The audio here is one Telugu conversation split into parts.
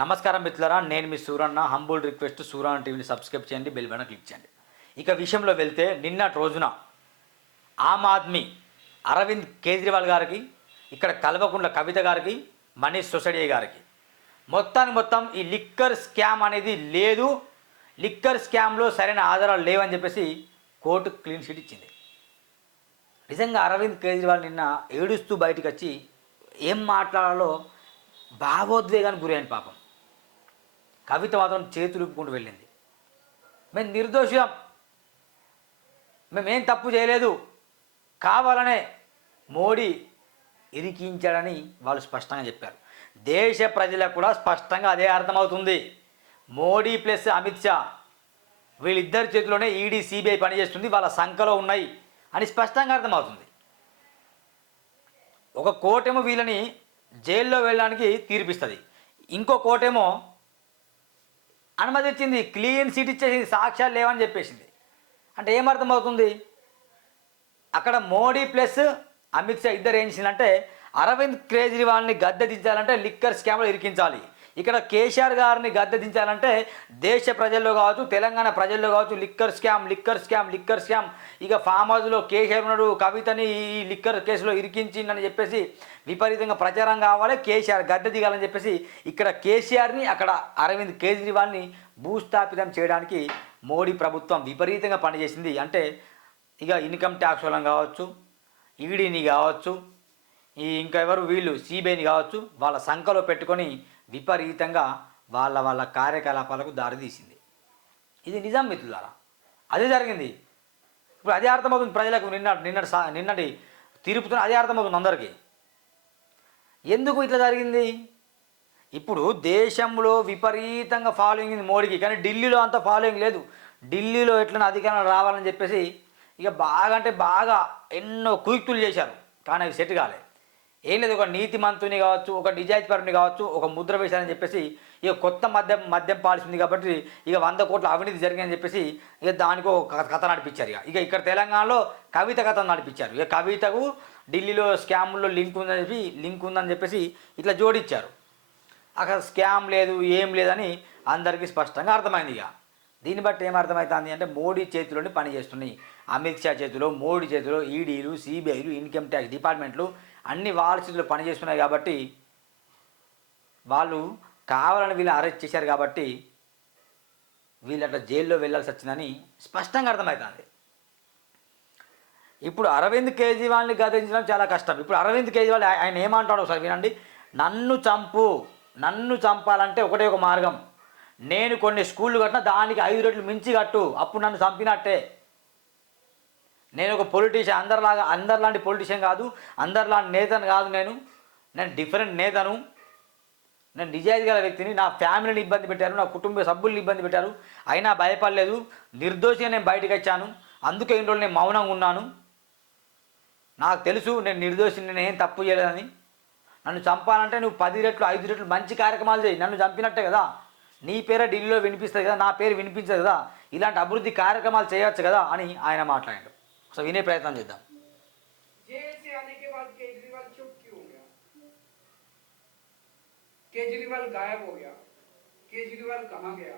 నమస్కారం మిత్రులారా, నేను మీ సూరన్న. హంబుల్ రిక్వెస్ట్, సూరన్న టీవీని సబ్స్క్రైబ్ చేయండి, బెల్ బటన్ క్లిక్ చేయండి. ఇక విషయంలో వెళ్తే, నిన్నటి రోజున ఆమ్ ఆద్మీ అరవింద్ కేజ్రీవాల్ గారికి, ఇక్కడ కల్వకుంట్ల కవిత గారికి, మనీష్ సిసోడియా గారికి మొత్తం ఈ లిక్కర్ స్కామ్ అనేది లేదు, లిక్కర్ స్కామ్లో సరైన ఆధారాలు లేవని చెప్పేసి కోర్టు క్లీన్ షీట్ ఇచ్చింది. నిజంగా అరవింద్ కేజ్రీవాల్ నిన్న ఏడుస్తూ బయటకు వచ్చి ఏం మాట్లాడాలో భావోద్వేగానికి గురైన పాపం. కవిత మాత్రం చేతులు ఊపుకుంటూ వెళ్ళింది. మేము నిర్దోషం, మేమేం తప్పు చేయలేదు, కావాలనే మోడీ ఇరికించాడని వాళ్ళు స్పష్టంగా చెప్పారు. దేశ ప్రజలకు కూడా స్పష్టంగా అదే అర్థమవుతుంది. మోడీ ప్లస్ అమిత్ షా వీళ్ళిద్దరి చేతిలోనే ఈడీ సిబిఐ పనిచేస్తుంది, వాళ్ళ సంఖలో ఉన్నాయి అని స్పష్టంగా అర్థమవుతుంది. ఒక కోర్టేమో వీళ్ళని జైల్లో వెళ్ళడానికి తీర్పిస్తుంది, ఇంకో కోర్టేమో అనుమతి ఇచ్చింది, క్లీన్ సీట్ ఇచ్చేసింది, సాక్ష్యాలు లేవని చెప్పేసింది. అంటే ఏమర్థమవుతుంది, అక్కడ మోడీ ప్లస్ అమిత్ షా ఇద్దరు ఏం చేసిందంటే అరవింద్ కేజ్రీవాల్ని గద్దె దించాలంటే లిక్కర్ స్కామ్లో ఇరికించాలి, ఇక్కడ కేసీఆర్ గారిని గద్దె దించాలంటే దేశ ప్రజల్లో కావచ్చు, తెలంగాణ ప్రజల్లో కావచ్చు లిక్కర్ స్కామ్. ఇక ఫామ్ హౌస్లో కేసీఆర్ ఉన్నాడు, కవితని ఈ లిక్కర్ కేసులో ఇరికించిందని చెప్పేసి విపరీతంగా ప్రచారం కావాలి, కేసీఆర్ గద్దె దిగాలని చెప్పేసి ఇక్కడ కేసీఆర్ని, అక్కడ అరవింద్ కేజ్రీవాల్ని భూస్థాపితం చేయడానికి మోడీ ప్రభుత్వం విపరీతంగా పనిచేసింది. అంటే ఇక ఇన్కమ్ ట్యాక్స్ వాళ్ళని కావచ్చు, ఈడీని కావచ్చు, ఇంకా ఎవరు వీళ్ళు సిబిఐని కావచ్చు, వాళ్ళ సంఖలో పెట్టుకొని విపరీతంగా వాళ్ళ కార్యకలాపాలకు దారితీసింది. ఇది నిజం మిత్రులారా, అదే జరిగింది. ఇప్పుడు అదే అర్థమవుతుంది ప్రజలకు. నిన్నటి తీర్పుతో అదే అర్థమవుతుంది అందరికీ ఎందుకు ఇట్లా జరిగింది. ఇప్పుడు దేశంలో విపరీతంగా ఫాలోయింగ్ ఉంది మోడీకి, కానీ ఢిల్లీలో అంత ఫాలోయింగ్ లేదు. ఢిల్లీలో ఎట్లైనా అధికారం రావాలని చెప్పేసి ఇక బాగా అంటే బాగా ఎన్నో కుయుక్తులు చేశారు, కానీ అవి సెట్ కాలే. ఏం లేదు, ఒక నీతి మంత్రిని కావచ్చు, ఒక నిజాయితీపరుని కావచ్చు, ఒక ముద్ర వేశారని చెప్పేసి ఇక కొత్త మద్యం పాలసీ ఉంది కాబట్టి ఇక 100 కోట్ల అవినీతి జరిగిందని చెప్పేసి ఇక దానికి ఒక కథ నడిపించారు. ఇక ఇక్కడ తెలంగాణలో కవిత కథ నడిపించారు. ఇక కవితకు ఢిల్లీలో స్కామ్లో లింక్ ఉందని చెప్పేసి ఇట్లా జోడించారు. అక్కడ స్కామ్ లేదు, ఏం లేదని అందరికీ స్పష్టంగా అర్థమైంది. ఇక దీన్ని బట్టి ఏమర్థమవుతుంది అంటే మోడీ చేతిలోనే పనిచేస్తున్నాయి, అమిత్ షా చేతిలో, మోడీ చేతిలో ఈడీలు, సిబిఐలు, ఇన్కమ్ ట్యాక్స్ డిపార్ట్మెంట్లు అన్ని వాళ్ళ చేతిలో పనిచేస్తున్నాయి. కాబట్టి వాళ్ళు కావాలని వీళ్ళు అరెస్ట్ చేశారు కాబట్టి వీళ్ళు అట్లా జైల్లో వెళ్ళాల్సి వచ్చిందని స్పష్టంగా అర్థమవుతుంది. ఇప్పుడు అరవింద్ కేజ్రీవాల్ని గదించడం చాలా కష్టం. ఇప్పుడు అరవింద్ కేజ్రీవాల్ ఆయన ఏమంటాడో ఒకసారి వినండి. నన్ను చంపాలంటే ఒకటే ఒక మార్గం, నేను కొన్ని స్కూళ్ళు కట్టినా దానికి 5 రెట్లు మించి కట్టు, అప్పుడు నన్ను చంపినట్టే. నేను ఒక పొలిటీషియన్, అందరిలాంటి పొలిటీషియన్ కాదు, అందరిలాంటి నేతను కాదు, నేను డిఫరెంట్ నేతను, నేను నిజాయితీ గల వ్యక్తిని. నా ఫ్యామిలీని ఇబ్బంది పెట్టారు, నా కుటుంబ సభ్యుల్ని ఇబ్బంది పెట్టారు, అయినా భయపడలేదు, నిర్దోషిగా నేను బయటకు వచ్చాను, అందుకే ఇన్ని రోజులు నేను మౌనంగా ఉన్నాను. నాకు తెలుసు నేను నిర్దోషిని, నేను ఏం తప్పు చేయలేదని. నన్ను చంపాలంటే నువ్వు 10 రెట్లు 5 రెట్లు మంచి కార్యక్రమాలు చేయి, నన్ను చంపినట్టే కదా, నీ పేరే ఢిల్లీలో వినిపిస్తుంది కదా, నా పేరు వినిపించదు కదా, ఇలాంటి అభివృద్ధి కార్యక్రమాలు చేయవచ్చు కదా అని ఆయన మాట్లాడాడు. సో వినే ప్రయత్నం చేద్దాం. जेल से आने के बाद केजरीवाल चुप क्यों हो गया? केजरीवाल गायब हो गया, केजरीवाल कहाँ गया?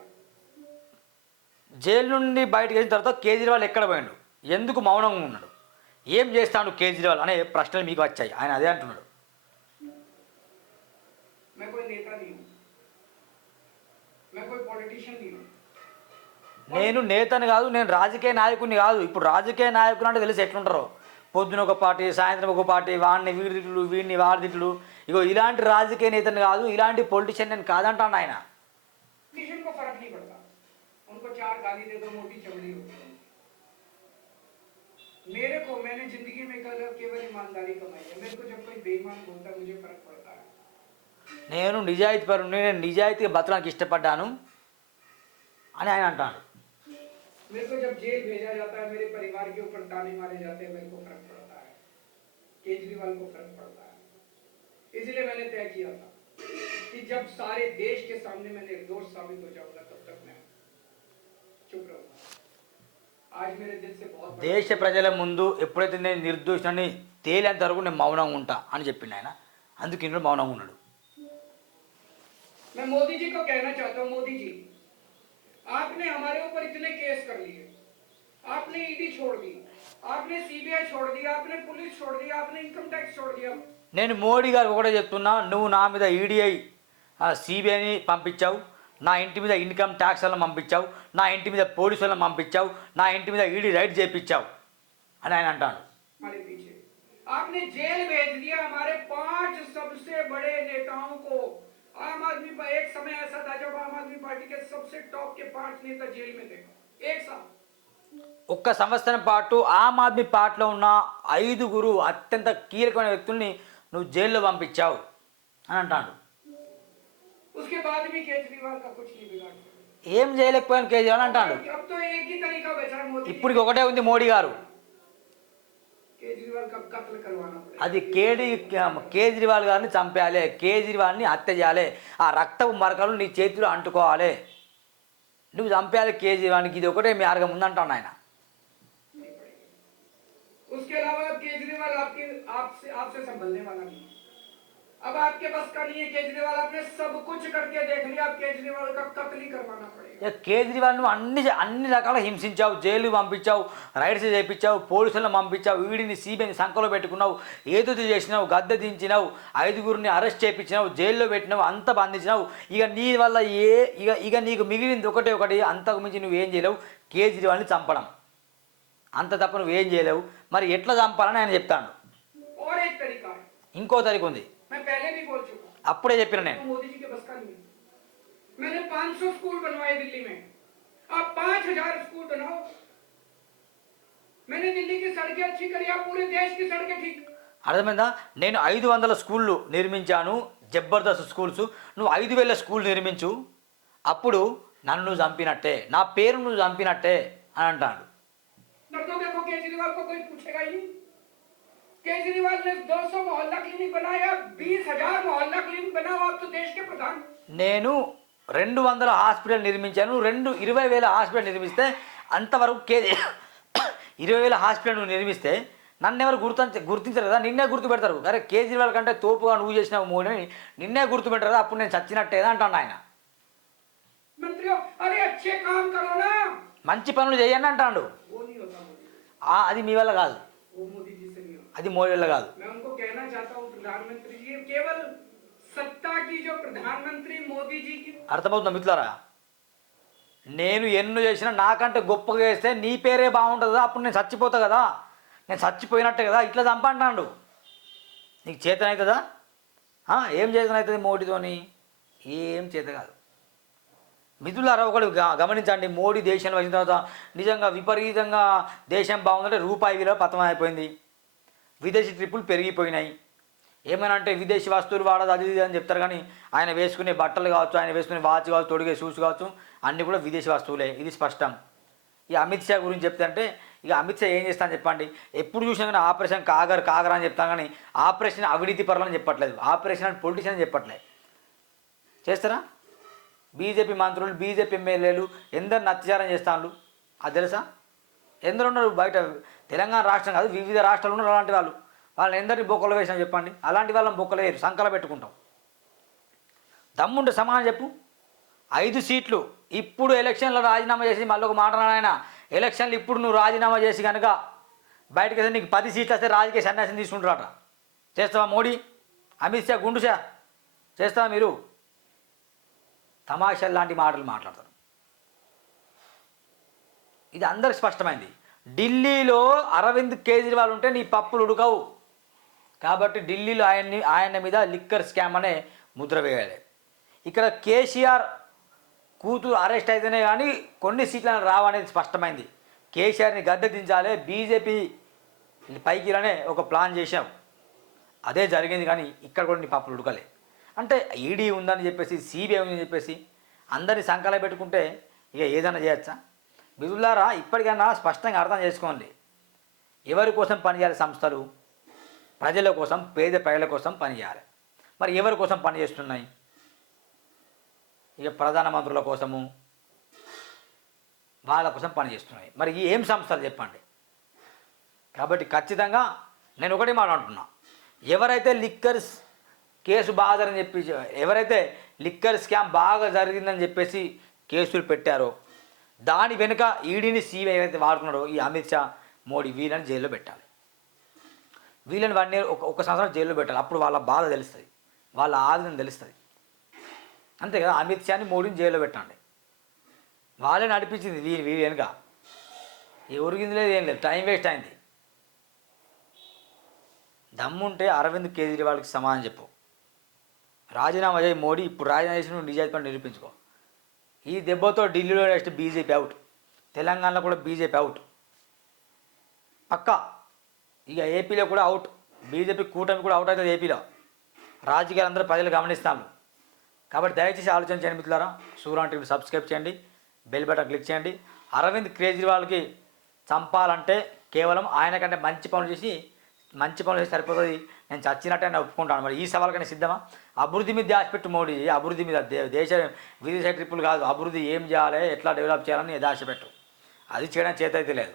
జైలు నుండి బయటకు వచ్చిన తర్వాత కేజ్రీవాల్ ఎక్కడ పోయాడు, ఎందుకు మౌనంగా ఉన్నాడు, ఏం చేస్తాడు కేజ్రీవాల్ అనే ప్రశ్నలు మీకు వచ్చాయి. ఆయన అదే అంటున్నాడు. मैं कोई नेता नहीं हूँ, मैं कोई पॉलिटिशियन नहीं हूँ. నేను నేతని కాదు, నేను రాజకీయ నాయకుడిని కాదు. ఇప్పుడు రాజకీయ నాయకులు అంటే తెలిసి ఎట్లుంటారో, పొద్దున ఒక పార్టీ, సాయంత్రం ఒక పార్టీ, వాడిని వీడి తిట్లు, వీడిని వాడి తిట్లు. ఇగో ఇలాంటి రాజకీయ నేతని కాదు, ఇలాంటి పొలిటీషియన్ నేను కాదంటాను ఆయన. किसी को फर्क नहीं पड़ता, उनको 4 गाली दे दो, मोटी चमड़ी होती है. मैंने जिंदगी में केवल ईमानदारी कमाई है. मेरे को जब कोई बेईमान बोलता है मुझे फर्क पड़ता है. నేను నిజాయితీపరుని, నేను నిజాయితీగా బతకడానికి ఇష్టపడ్డాను అని ఆయన అంటాడు. मेरे को जब जेल भेजा जाता है, मेरे परिवार के ऊपर ताने मारे जाते हैं, मेरे को फर्क पड़ता है, केजरीवाल को फर्क पड़ता है. इसलिए मैंने तय किया था कि जब सारे देश के सामने मैं निर्दोष साबित हो जाऊंगा तब तक मैं चुप रहूंगा. आज मेरे दिल से बहुत దేశ ప్రజల ముందు ఎప్పుడైతే నేను నిర్దోషిని తేలేంత వరకు నేను మౌనంగా ఉంటా అని చెప్పిండు ఆయన. అందుకు ఇంట్లో మౌనంగా ఉన్నాడు. मैं मोदी जी को कहना चाहता हूं, मोदी जी आपने हमारे ऊपर इतने केस कर लिए, आपने ईडी छोड़ दी, आपने सीबीआई छोड़ दी, आपने पुलिस छोड़ दी, आपने इनकम टैक्स छोड़ दिया। నేను మోడీ గారికి ఒకటే చెప్తున్నా, నువ్వు నా మీద ఈడీఐ సిబిఐని పంపించావు, నా ఇంటి మీద ఇన్కమ్ ట్యాక్స్ వాళ్ళని పంపించావు, నా ఇంటి మీద పోలీసు వాళ్ళని పంపించావు, నా ఇంటి మీద ఈడీ రైడ్ చేయించావు అని ఆయన అంటాడు. हमारे पीछे आपने जेल भेज दिया हमारे 5 सबसे बड़े नेताओं को। आम आदमी पर एक समय ऐसा था जब आम आदमी पार्टी के सबसे टॉप के 5 नेता जेल में थे एक साथ। ఒక్క సంవత్సరం పాటు ఆమ్ ఆద్మీ పార్టీలో ఉన్న 5 అత్యంత కీలకమైన వ్యక్తుల్ని నువ్వు జైల్లో పంపించావు అని అంటాడు. उसके बाद भी केजरीवाल का कुछ नहीं बिगाड़ सका। ఏం చేయలేకపోయాను కేజ్రీవాల్ అంటాడు. अब तो एक ही तरीका बचा है मोदी ఇప్పటికి ఒకటే ఉంది మోడీ గారు, केजरीवाल का कत्ल करवाना पड़ेगा। అది కేజ్రీవాల్ గారిని చంపేయాలి, కేజ్రీవాల్ని హత్య చేయాలి, ఆ రక్తపు మరకలు నీ చేతిలో అంటుకోవాలి, నువ్వు చంపేయాలి కేజ్రీవాల్కి. ఇది ఒకటే మార్గం ఉందంటాను ఆయన. उसके अलावा अब केजरीवाल आपसे संभलने वाला नहीं। अब आपके बस का नहीं है केजरीवाल, आपने सब कुछ करके देख लिया, अब केजरीवाल का कत्ल ही करवाना पड़ेगा। ఇక కేజ్రీవాల్ నువ్వు అన్ని రకాల హింసించావు, జైలు పంపించావు, రైడ్స్ చేయించావు, పోలీసులను పంపించావు, ఈడీని సిబిఐని సంకలో పెట్టుకున్నావు, ఏదో చేసినావు, గద్దె దించినావు, 5 అరెస్ట్ చేయించినావు, జైల్లో పెట్టినావు, అంత బంధించినావు. ఇక నీ వల్ల ఇక నీకు మిగిలింది ఒకటి, అంతకు మించి నువ్వేం చేయలేవు, కేజ్రీవాల్ని చంపడం. అంత తప్ప నువ్వేం చేయలేవు. మరి ఎట్లా చంపాలని ఆయన చెప్తాడు. और एक तरीका है, ఇంకో తరీకా ఉంది, मैं पहले भी बोल चुका हूं, అప్పుడే చెప్పిన నేను. तो मोदी जी के बस का नहीं है। मैंने 500 स्कूल बनवाए दिल्ली में, आप 5000 स्कूल बनाओ। मैंने दिल्ली की सड़कें अच्छी करी, आप पूरे देश की सड़कें ठीक। అర్థమైందా? నేను 500 స్కూళ్ళు నిర్మించాను, జబర్దస్త్ స్కూల్స్. నువ్వు 5000 స్కూల్ నిర్మించు, అప్పుడు నన్ను నువ్వు చంపినట్టే, నా పేరు నువ్వు చంపినట్టే అని అంటాడు. तो देखो केजरीवाल को कोई पूछेगा ही नहीं। केजरीवाल ने 200 मोहल्ला क्लिनिक बनाया, 20,000 मोहल्ला क्लिनिक बनाओ, आप तो देश के प्रधान। నేను 200 హాస్పిటల్ నిర్మించాను, 20,000 హాస్పిటల్ నిర్మిస్తే అంతవరకు 20,000 హాస్పిటల్ నువ్వు నిర్మిస్తే నన్ను ఎవరు గుర్తించరు కదా, నిన్నే గుర్తుపెడతారు. అరే కేజ్రీవాల్ కంటే తోపుగా నువ్వు చేసిన మోడీని నిన్నే గుర్తుపెడతారు కదా, అప్పుడు నేను చచ్చినట్టేదా అంటాను ఆయన. मंत्रियों अरे अच्छे काम करो ना, మంచి పనులు చేయండి అంటాడు. वो नहीं होता मोदी, అది మీ వల్ల కాదు, वो मोदी जी से नहीं होता। అది మోడీ వల్ల కాదు. मैं उनको कहना चाहता हूँ प्रधानमंत्री जी, केवल सत्ता की जो प्रधानमंत्री मोदी जी की। అర్థమవుతుందా మిత్రులారా? నేను ఎన్ను చేసినా నాకంటే గొప్పగా చేస్తే నీ పేరే బాగుంటుంది కదా, అప్పుడు నేను చచ్చిపోతా కదా, నేను చచ్చిపోయినట్టే కదా, ఇట్లా చంపంటాడు. నీకు చేతనవుతుందా? ఏం చేతనవుతుంది మోడీతోని? ఏం చేత కాదు. మిత్రులారా ఒకటి గమనించండి, మోడీ దేశంలో వచ్చిన తర్వాత నిజంగా విపరీతంగా దేశం బాగుందంటే రూపాయి విలువ పతనం అయిపోయింది, విదేశీ ట్రిప్పులు పెరిగిపోయినాయి. ఏమైనా అంటే విదేశీ వస్తువులు వాడదు అది ఇది అని చెప్తారు, కానీ ఆయన వేసుకునే బట్టలు కావచ్చు, ఆయన వేసుకునే వాచ్ కావచ్చు, తొడిగే షూస్ కావచ్చు, అన్నీ కూడా విదేశీ వస్తువులే, ఇది స్పష్టం. ఇక అమిత్ షా గురించి చెప్తే అంటే ఇక అమిత్ షా ఏం చేస్తాను చెప్పండి, ఎప్పుడు చూసినా కానీ ఆపరేషన్ కాగర్ అని చెప్తాను, కానీ ఆపరేషన్ అవినీతి పరులని చెప్పట్లేదు, ఆపరేషన్ అండ్ పొలిటీషియన్ అని చెప్పట్లేదు. చేస్తారా? బీజేపీ మంత్రులు, బీజేపీ ఎమ్మెల్యేలు ఎందరిని అత్యాచారం చేస్తాను అది తెలుసా? ఎందరు ఉన్నారు బయట, తెలంగాణ రాష్ట్రం కాదు వివిధ రాష్ట్రాలు ఉన్నారు అలాంటి వాళ్ళు. వాళ్ళని ఎందరిని బొక్కలు వేసినా చెప్పండి, అలాంటి వాళ్ళని బొక్కలు వేయరు, సంకల పెట్టుకుంటాం. దమ్ముంటే సమానం చెప్పు. 5 సీట్లు ఇప్పుడు ఎలక్షన్లో రాజీనామా చేసి మళ్ళీ ఒక మాట ఆయన, ఎలక్షన్లు ఇప్పుడు నువ్వు రాజీనామా చేసి కనుక బయటకు వస్తే నీకు 10 సీట్లు వస్తే రాజకీయ సన్యాసం తీసుకుంటారట. చేస్తావా మోడీ, అమిత్ షా, గుండు షా చేస్తావా? మీరు తమాషాలు లాంటి మాటలు మాట్లాడతారు. ఇది అందరికి స్పష్టమైంది. ఢిల్లీలో అరవింద్ కేజ్రీవాల్ ఉంటే నీ పప్పులు ఉడకవు, కాబట్టి ఢిల్లీలో ఆయన మీద లిక్కర్ స్కామ్ అనే ముద్ర వేయాలి. ఇక్కడ కేసీఆర్ కూతురు అరెస్ట్ అయితేనే కానీ కొన్ని సీట్లను రావనేది స్పష్టమైంది. కేసీఆర్ని గద్దె దించాలి, బీజేపీ పైకి రానే ఒక ప్లాన్ చేశాం, అదే జరిగింది. కానీ ఇక్కడ కూడా నీ పప్పులు ఉడకలే. అంటే ఈడీ ఉందని చెప్పేసి, సిబిఐ ఉందని చెప్పేసి అందరినీ సంకల పెట్టుకుంటే ఇక ఏదైనా చేయొచ్చా? మిత్రులారా ఇప్పటికైనా స్పష్టంగా అర్థం చేసుకోండి, ఎవరి కోసం పనిచేయాలి సంస్థలు? ప్రజల కోసం, పేద ప్రజల కోసం పనిచేయాలి. మరి ఎవరి కోసం పనిచేస్తున్నాయి? ఇక ప్రధానమంత్రుల కోసము, వాళ్ళ కోసం పనిచేస్తున్నాయి. మరి ఈ ఏం సంస్థలు చెప్పండి? కాబట్టి ఖచ్చితంగా నేను ఒకటి మాట అంటున్నా, ఎవరైతే లిక్కర్స్ కేసు బాధరని చెప్పి ఎవరైతే లిక్కర్ స్కామ్ బాగా జరిగిందని చెప్పేసి కేసులు పెట్టారో దాని వెనుక ఈడీని సీబీఐ ఏవైతే వాడుకున్నారో ఈ అమిత్ షా మోడీ వీళ్ళని జైల్లో పెట్టాలి. వీళ్ళని 1 year ఒక సంవత్సరం జైల్లో పెట్టాలి. అప్పుడు వాళ్ళ బాధ తెలుస్తుంది, వాళ్ళ ఆవేదన తెలుస్తుంది. అంతే కదా, అమిత్ షాని మోడీని జైల్లో పెట్టండి. వాళ్ళే నడిపించింది వీరి వెనుక. ఎవరికింది లేదు, ఏం లేదు, టైం వేస్ట్ అయింది. దమ్ముంటే అరవింద్ కేజ్రీవాల్కి సమాధానం చెప్పు. రాజీనామా చేయి మోడీ. ఇప్పుడు రాజీనామా చేసి నువ్వు నిజాయితీ పని నిరూపించుకో. ఈ దెబ్బతో ఢిల్లీలో నెక్స్ట్ బీజేపీ అవుట్, తెలంగాణలో కూడా బీజేపీ అవుట్ పక్కా. ఇక ఏపీలో కూడా అవుట్, బీజేపీ కూటమి కూడా అవుట్ అవుతుంది ఏపీలో. రాజకీయాలు అందరూ ప్రజలు గమనిస్తాము. కాబట్టి దయచేసి ఆలోచించండి మిత్రులారా. సూరాన్ టీవీ సబ్స్క్రైబ్ చేయండి, బెల్ బటన్ క్లిక్ చేయండి. అరవింద్ కేజ్రీవాల్కి చంపాలంటే కేవలం ఆయన కంటే మంచి పనులు చేసి సరిపోతుంది. నేను చచ్చినట్టే నేను ఒప్పుకుంటాను. మరి ఈ సవాల్కనే సిద్ధమా? అభివృద్ధి మీద ధ్యాస పెట్టు మోడీ, అభివృద్ధి మీద. దేశ విదేశ ట్రిప్పులు కాదు, అభివృద్ధి ఏం చేయాలి, ఎట్లా డెవలప్ చేయాలని ధ్యాస పెట్టు. అది చేయడానికి చేత అయితే లేదు.